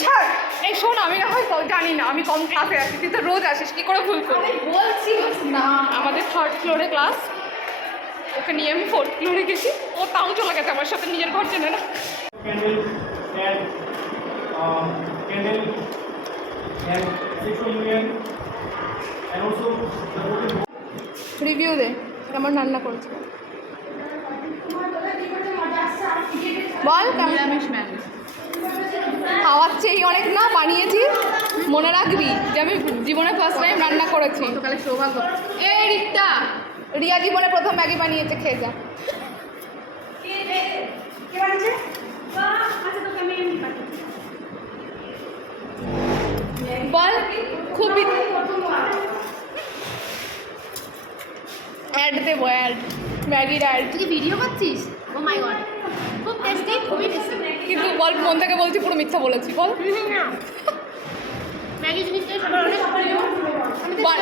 ছাড় এই শোন আমি না হয় জানি না আমি কম ক্লাসে আছি তুই তো রোজ আসিস কি করে ভুল করবি? বলছি না। আমাদের থার্ড ফ্লোরে ক্লাস ওকে নিয়ে আমি ফোর্থ ফ্লোরে গেছি। ও তাও চলে গেছে আমার সাথে নিজের ঘর চেনে না। And um, রিভিউ দে কেমন রান্না করছে। বল কেমন? খাওয়াচ্ছে এই অনেক না বানিয়েছি মনে রাখবি যে আমি জীবনে ফার্স্ট টাইম রান্না করেছি। সৌভাগ্য। এ রিক্তা রিয়া জীবনে প্রথম ম্যাগি বানিয়েছে খেয়ে যা। বল খুবই অ্যাড দেবো অ্যাড ম্যাগির অ্যাড তুই কি ভিডিও করছিস? ও মাই গড বল মন থেকে বলছি পুরো মিথ্যা বলেছি বল ম্যাগি জিনিসটা সবার অনেক বল।